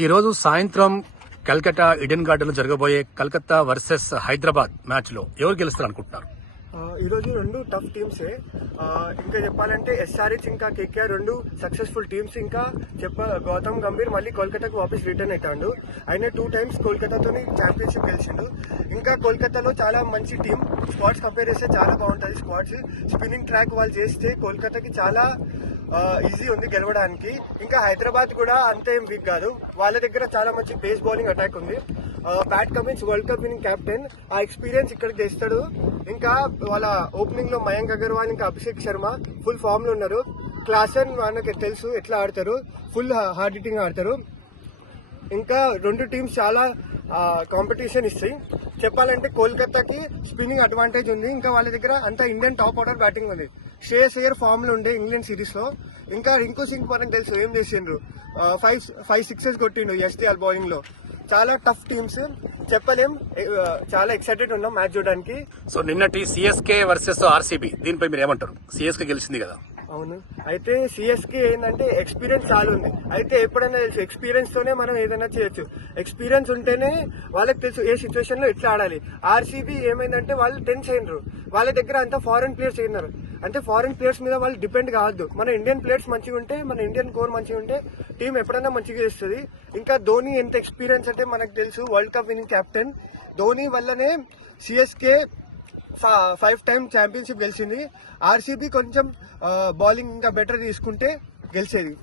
ఈ రోజు సాయంత్రం కల్కట్టా ఈడెన్ గార్డెన్ లో జరగబోయే కలకత్తా వర్సెస్ హైదరాబాద్ మ్యాచ్ లో ఎవరు గెలుస్తారు అనుకుంటున్నారు? ఈ రోజు రెండు టఫ్ టీమ్సే. ఇంకా చెప్పాలంటే ఎస్ఆర్హెచ్ ఇంకా కేకేఆర్ రెండు సక్సెస్ఫుల్ టీమ్స్. ఇంకా గౌతమ్ గంభీర్ మళ్ళీ కోల్కతాకు వాపస్ రిటర్న్ అవుతాడు. ఆయన 2 times కోల్కతాతోని ఛాంపియన్షిప్ గెలిచిండు. ఇంకా కోల్కతాలో చాలా మంచి టీం. స్క్వాడ్స్ కంపేర్ చేస్తే చాలా బాగుంటుంది. స్క్వాడ్స్ స్పిన్నింగ్ ట్రాక్ వాళ్ళు చేస్తే కోల్కతాకి చాలా ఈజీ ఉంది గెలవడానికి. ఇంకా హైదరాబాద్ కూడా అంతే ఏం వీక్ కాదు. వాళ్ళ దగ్గర చాలా మంచి పేస్ బౌలింగ్ అటాక్ ఉంది. Pat Cummins world cup winning captain, ఆ ఎక్స్పీరియన్స్ ఇక్కడ తెస్తాడు. ఇంకా వాళ్ళ ఓపెనింగ్ లో మయాంక్ అగర్వాల్ ఇంకా అభిషేక్ శర్మ ఫుల్ ఫామ్ లో ఉన్నారు. క్లాసన్ మనకి తెలుసు ఎట్లా ఆడతారు, ఫుల్ హార్డ్ హిట్టింగ్ ఆడతారు. ఇంకా రెండు టీమ్స్ చాలా కాంపిటీషన్ ఇస్తాయి. చెప్పాలంటే కోల్కతాకి స్పిన్నింగ్ అడ్వాంటేజ్ ఉంది. ఇంకా వాళ్ళ దగ్గర అంతా ఇండియన్ టాప్ ఆర్డర్ బ్యాటింగ్ ఉంది. శ్రేయస్ అయ్యర్ ఫామ్ లో ఉండే ఇంగ్లాండ్ సిరీస్ లో. ఇంకా రింకు సింగ్ మనకు తెలుసు ఏం చేసిండ్రు, 5 sixes కొట్టిండు ఎస్టీఆర్ బౌలింగ్ లో. చాలా టఫ్ టీమ్స్, చెప్పలేం. చాలా ఎక్సైటెడ్ ఉన్నాం మ్యాచ్ చూడడానికి. సో నిన్నటి సిఎస్కే వర్సెస్ ఆర్సీబీ, దీనిపై మీరు ఏమంటారు? సిఎస్కే గెలిచింది కదా. అవును, అయితే సిఎస్కే ఏంటంటే ఎక్స్పీరియన్స్ చాలా ఉంది. అయితే ఎప్పుడైనా తెలుసు ఎక్స్పీరియన్స్ తోనే మనం ఏదైనా చేయొచ్చు. ఎక్స్పీరియన్స్ ఉంటేనే వాళ్ళకి తెలుసు ఏ సిచ్యువేషన్ లో ఎట్లా ఆడాలి. ఆర్సీబీ ఏమైందంటే వాళ్ళు టెన్స్ అయినరు. వాళ్ళ దగ్గర అంతా ఫారెన్ ప్లేయర్స్ అయినారు. అంటే ఫారెన్ ప్లేయర్స్ మీద వాళ్ళు డిపెండ్ కావద్దు. మన ఇండియన్ ప్లేయర్స్ మంచిగా ఉంటే, మన ఇండియన్ కోర్ మంచిగా ఉంటే టీం ఎప్పుడైనా మంచిగా చేస్తుంది. ఇంకా ధోని ఎంత ఎక్స్పీరియన్స్ అంటే మనకు తెలుసు, world cup winning captain. Dhoni వల్లనే సిఎస్కే 5 times ఛాంపియన్షిప్ గెలిచింది. ఆర్సీబీ కొంచెం బౌలింగ్ ఇంకా బెటర్ తీసుకుంటే గెలిచేది.